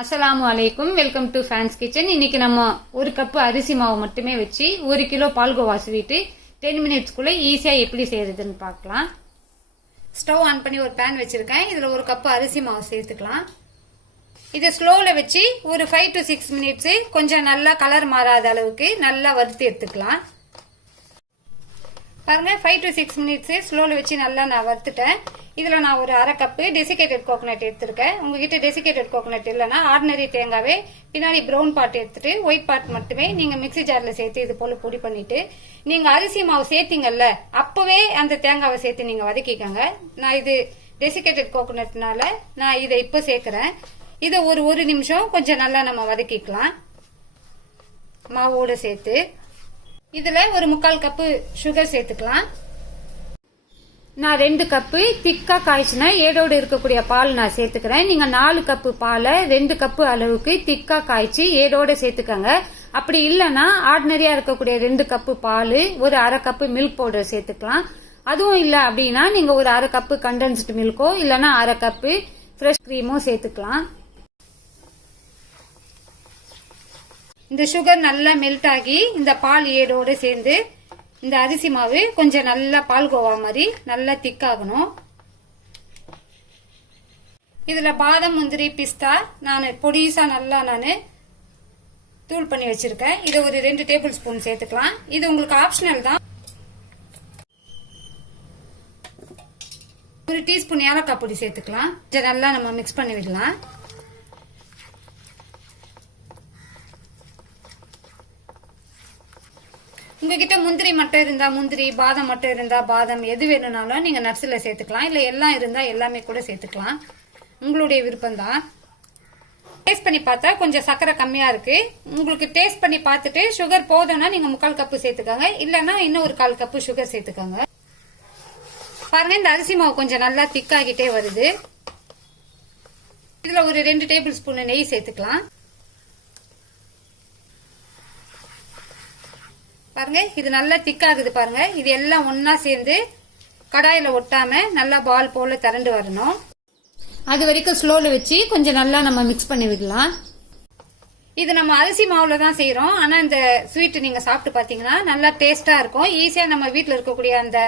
அஸ்ஸலாமு அலைக்கும் welcome to fans kitchen இன்னைக்கு நம்ம ஒரு கப்பு அரிசி மாவு மட்டுமே வச்சு ஒரு கிலோ பால்கோவா ஸ்வீட்டு டென் மினிட்ஸ்க்குள்ளே ஈஸியாக எப்படி செய்யறதுன்னு பார்க்கலாம். ஸ்டவ் ஆன் பண்ணி ஒரு பேன் வச்சுருக்கேன். இதில் ஒரு கப்பு அரிசி மாவு சேர்த்துக்கலாம். இதை ஸ்லோவில் வச்சு ஒரு ஃபைவ் டு சிக்ஸ் மினிட்ஸு கொஞ்சம் நல்லா கலர் மாறாத அளவுக்கு நல்லா வறுத்து எடுத்துக்கலாம். பாருங்கள் ஃபைவ் டு சிக்ஸ் மினிட்ஸு ஸ்லோவில் வச்சு நல்லா நான் வறுத்துட்டேன். இதுல நான் ஒரு அரை கப்பு டெசிகேட்டட் கோகனட் எடுத்திருக்கேன். உங்ககிட்ட டெசிகேட்டட் கோகனட் இல்லைன்னா ஆர்டினரி தேங்காவே பின்னாடி ப்ரௌன் பார்ட் எடுத்துட்டு ஒயிட் பார்ட் மட்டுமே நீங்க மிக்ஸி ஜார்ல சேர்த்து இது போல பொடி பண்ணிட்டு நீங்க அரிசி மாவு சேர்த்தீங்கல்ல அப்பவே அந்த தேங்காவை சேர்த்து நீங்க வதக்கிக்கோங்க. நான் இது டெசிகேட்டட் கோகனட்னால நான் இதை இப்போ சேர்க்கிறேன். இதை ஒரு ஒரு நிமிஷம் கொஞ்சம் நல்லா நம்ம வதக்கிக்கலாம். மாவோட சேர்த்து. இதுல ஒரு முக்கால் கப்பு சுகர் சேர்த்துக்கலாம். நான் ரெண்டு கப்பு திக்காக காய்ச்சினா ஏடோடு இருக்கக்கூடிய பால் நான் சேர்த்துக்கிறேன். நீங்கள் நாலு கப்பு பாலை ரெண்டு கப்பு அளவுக்கு திக்காக காய்ச்சி ஏடோடு சேர்த்துக்கங்க. அப்படி இல்லைன்னா ஆர்டினரியாக இருக்கக்கூடிய ரெண்டு கப்பு பால் ஒரு அரை கப்பு மில்க் பவுடர் சேர்த்துக்கலாம். அதுவும் இல்லை அப்படின்னா நீங்கள் ஒரு அரை கப்பு கண்டென்ஸ்டு மில்க்கோ இல்லைன்னா அரை கப்பு ஃப்ரெஷ் க்ரீமோ சேர்த்துக்கலாம். இந்த சுகர் நல்லா மெல்ட் ஆகி இந்த பால் ஏடோடு சேர்ந்து இந்த அரிசி மாவு கொஞ்சம் நல்லா பால் கோவா மாதிரி நல்லா திக்காகணும் இதில் பாதம் முந்திரி பிஸ்தா நான் பொடிசா நல்லா நான் தூள் பண்ணி வச்சிருக்கேன். இதை ஒரு ரெண்டு டேபிள் ஸ்பூன் சேர்த்துக்கலாம். இது உங்களுக்கு ஆப்ஷனல் தான். ஒரு டீஸ்பூன் ஏலக்காய் பொடி சேர்த்துக்கலாம். இதை நல்லா நம்ம மிக்ஸ் பண்ணி விடலாம். உங்ககிட்ட முந்திரி மட்டும் இருந்தா முந்திரி பாதம் மட்டும் இருந்தா பாதம் எது வேணும்னாலும் நீங்க நட்ஸ்ல சேர்த்துக்கலாம். இல்லை எல்லாம் இருந்தா எல்லாமே கூட சேர்த்துக்கலாம். உங்களுடைய விருப்பம் தான் டேஸ்ட் பண்ணி பார்த்தா கொஞ்சம் சர்க்கரை கம்மியா இருக்கு. உங்களுக்கு டேஸ்ட் பண்ணி பார்த்துட்டு சுகர் போதும்னா நீங்க முக்கால் கப்பு சேர்த்துக்கோங்க. இல்லைன்னா இன்னும் ஒரு கால் கப்பு சுகர் சேர்த்துக்கோங்க. பாருங்க இந்த அரிசி மாவு கொஞ்சம் நல்லா திக்காகிட்டே வருது. இதுல ஒரு ரெண்டு டேபிள் ஸ்பூன் நெய் சேர்த்துக்கலாம். பாருங்க இது நல்லா திக்காகுது பாருங்க. இது எல்லாம் ஒன்னா சேர்ந்து கடாயில ஒட்டாம நல்லா பால் போல திரண்டு வரணும். அது வரைக்கும் ஸ்லோல வச்சு கொஞ்சம் நல்லா நம்ம மிக்ஸ் பண்ணி விடலாம். இது நம்ம அரிசி மாவுல தான் செய்யறோம் ஆனா இந்த ஸ்வீட் நீங்க சாப்பிட்டு பாத்தீங்கன்னா நல்லா டேஸ்டா இருக்கும். ஈஸியா நம்ம வீட்டுல இருக்கக்கூடிய அந்த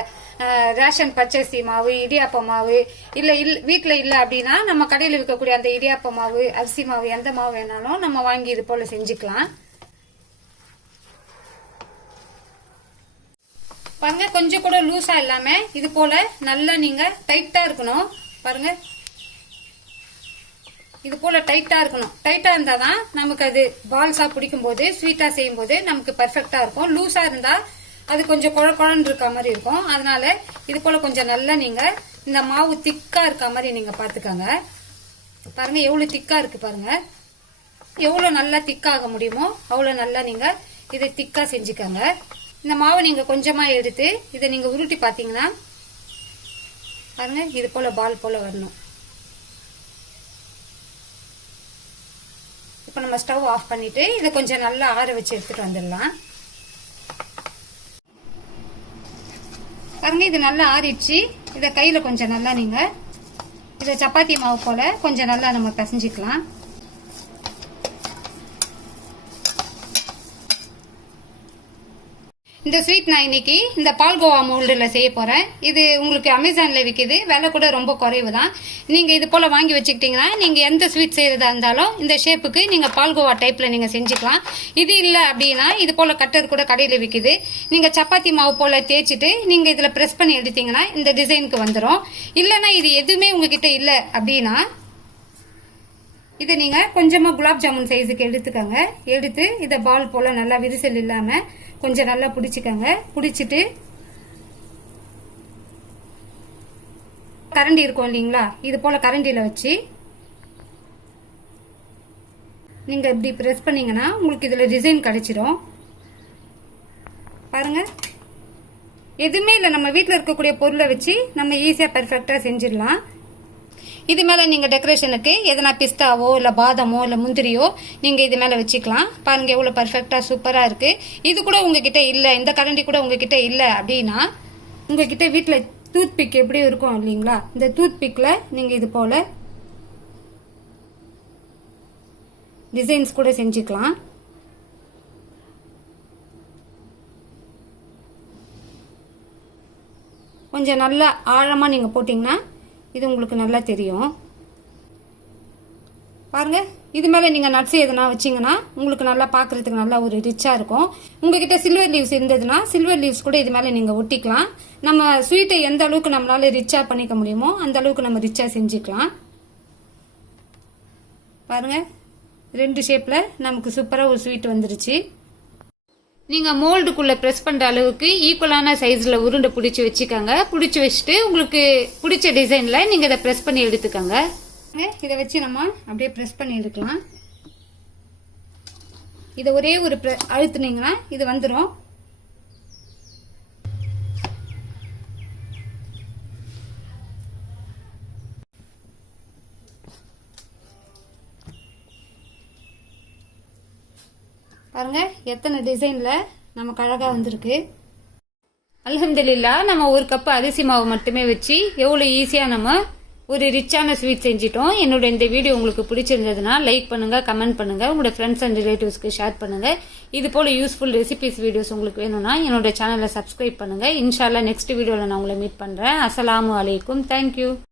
ரேஷன் பச்சரிசி மாவு இடியாப்ப மாவு இல்ல இல் வீட்டுல இல்ல அப்படின்னா நம்ம கடையில விற்கக்கூடிய அந்த இடியாப்ப மாவு அரிசி மாவு எந்த மாவு வேணாலும் நம்ம வாங்கி இது போல செஞ்சுக்கலாம். பாருங்க கொஞ்சம் கூட லூஸா இல்லாம இது போல நல்லா நீங்க டைட்டா இருக்கணும். பாருங்க. இது போல டைட்டா இருக்கணும். டைட்டா இருந்தாதான் நமக்கு அது பால்ஸா பிடிக்கும் போது ஸ்வீட்டா செய்யும் போது நமக்கு பர்ஃபெக்டா இருக்கும். லூஸா இருந்தா அது கொஞ்சம் குழ குழன்னு இருக்க மாதிரி இருக்கும். அதனால இது போல கொஞ்சம் நல்லா நீங்க இந்த மாவு திக்கா இருக்க மாதிரி நீங்க பாத்துக்கோங்க. பாருங்க எவ்வளவு திக்கா இருக்கு பாருங்க. எவ்வளவு நல்லா திக்காக முடியுமோ அவ்வளவு நல்லா நீங்க இதை திக்கா செஞ்சுக்கோங்க. இந்த மாவு நீங்க கொஞ்சமா எடுத்து இதை நீங்க உருட்டி பாத்தீங்கன்னா பாருங்க இது போல பால் போல வரணும். இப்போ நம்ம ஸ்டவ் ஆஃப் பண்ணிட்டு இதை கொஞ்சம் நல்லா ஆற வச்சு எடுத்துட்டு வந்துடலாம். பாருங்க இது நல்லா ஆறிடுச்சு. இதை கையில கொஞ்சம் நல்லா நீங்க இதை சப்பாத்தி மாவு போல கொஞ்சம் நல்லா நம்ம பிசைஞ்சிக்கலாம். இந்த ஸ்வீட் நான் இன்னைக்கு இந்த பால்கோவா மோல்டில் செய்ய போகிறேன் இது உங்களுக்கு அமேசானில் விற்கிது விலை கூட ரொம்ப குறைவு தான் நீங்கள் இது போல் வாங்கி வச்சுக்கிட்டிங்கன்னா நீங்கள் எந்த ஸ்வீட் செய்கிறதா இருந்தாலும் இந்த ஷேப்புக்கு நீங்கள் பால்கோவா டைப்பில் நீங்கள் செஞ்சுக்கலாம். இது இல்லை அப்படின்னா இது போல் கட்டர் கூட கடையில் விற்கிது நீங்கள் சப்பாத்தி மாவு போல் தேய்ச்சிட்டு நீங்கள் இதில் ப்ரெஸ் பண்ணி எடுத்தீங்கன்னா இந்த டிசைனுக்கு வந்துடும் இல்லைன்னா இது எதுவுமே உங்ககிட்ட இல்லை அப்படின்னா இதை நீங்கள் கொஞ்சமாக குலாப் ஜாமுன் சைஸுக்கு எடுத்துக்கோங்க. எடுத்து இதை பால் போல் நல்லா விரிசல் இல்லாமல் கொஞ்சம் நல்லா பிடிச்சிக்கோங்க. பிடிச்சிட்டு கரண்டி இருக்கும் இல்லைங்களா? இது போல் கரண்டியில் வச்சு நீங்கள் இப்படி ப்ரெஸ் பண்ணீங்கன்னா உங்களுக்கு இதில் டிசைன் கிடச்சிரும். பாருங்கள் எதுவுமே இல்லை. நம்ம வீட்டில் இருக்கக்கூடிய பொருளை வச்சு நம்ம ஈஸியாக பெர்ஃபெக்டாக செஞ்சிடலாம். இது மேலே நீங்கள் டெக்கரேஷனுக்கு எதனா பிஸ்தாவோ இல்லை பாதமோ இல்லை முந்திரியோ நீங்கள் இது மேலே வச்சுக்கலாம். பாருங்கள் எவ்வளோ பர்ஃபெக்டாக சூப்பராக இருக்குது இது கூட உங்ககிட்ட இல்லை இந்த கரண்டி கூட உங்ககிட்ட இல்லை அப்படின்னா உங்ககிட்ட வீட்டில் டூத் பிக் எப்படி இருக்கும் இல்லைங்களா? இந்த டூத் பிக்கில் நீங்கள் இது போல் டிசைன்ஸ் கூட செஞ்சுக்கலாம். கொஞ்சம் நல்லா ஆழமாக நீங்கள் போட்டிங்கன்னா இது உங்களுக்கு நல்லா தெரியும். பாருங்கள் இது மேலே நீங்கள் நட்ஸ் எதுனா வச்சிங்கன்னா உங்களுக்கு நல்லா பார்க்குறதுக்கு நல்லா ஒரு ரிச்சாக இருக்கும். உங்ககிட்ட சில்வர் லீவ்ஸ் இருந்ததுன்னா சில்வர் லீவ்ஸ் கூட இது மேலே நீங்கள் ஒட்டிக்கலாம். நம்ம ஸ்வீட்டை எந்த அளவுக்கு நம்மளால ரிச்சாக பண்ணிக்க முடியுமோ அந்த அளவுக்கு நம்ம ரிச்சாக செஞ்சுக்கலாம். பாருங்கள் ரெண்டு ஷேப்பில் நமக்கு சூப்பராக ஒரு ஸ்வீட் வந்துருச்சு. நீங்கள் மோல்டுக்குள்ளே ப்ரெஸ் பண்ணுற அளவுக்கு ஈக்குவலான சைஸில் உருண்டை பிடிச்சி வச்சுக்கோங்க. பிடிச்சி வச்சுட்டு உங்களுக்கு பிடிச்ச டிசைனில் நீங்கள் இதை ப்ரெஸ் பண்ணி எடுத்துக்கோங்க. இதை வச்சு நம்ம அப்படியே ப்ரெஸ் பண்ணி எடுக்கலாம். இதை ஒரே ஒரு ப்ர அழுத்துனீங்கன்னா இது வந்துடும் பாருங்க எத்தனை டிசைனில் நமக்கு அழகாக வந்திருக்கு. அலமதுல்லா நம்ம ஒரு கப்பு அரிசி மாவு மட்டுமே வச்சு எவ்வளோ ஈஸியாக நம்ம ஒரு ரிச்சான ஸ்வீட் செஞ்சிட்டோம். என்னோட இந்த வீடியோ உங்களுக்கு பிடிச்சிருந்ததுன்னா லைக் பண்ணுங்க கமெண்ட் பண்ணுங்க உங்களோட ஃப்ரெண்ட்ஸ் அண்ட் ரிலேட்டிவ்ஸ்க்கு ஷேர் பண்ணுங்கள் இது போல் யூஸ்ஃபுல் ரெசிபிஸ் வீடியோஸ் உங்களுக்கு வேணும்னா என்னோட சேனலை சப்ஸ்கிரைப் பண்ணுங்கள் இன்ஷால்லா நெக்ஸ்ட் வீடியோவில் நான் உங்களை மீட் பண்ணுறேன் அஸ்லாம் வலைக்கும் தேங்க்யூ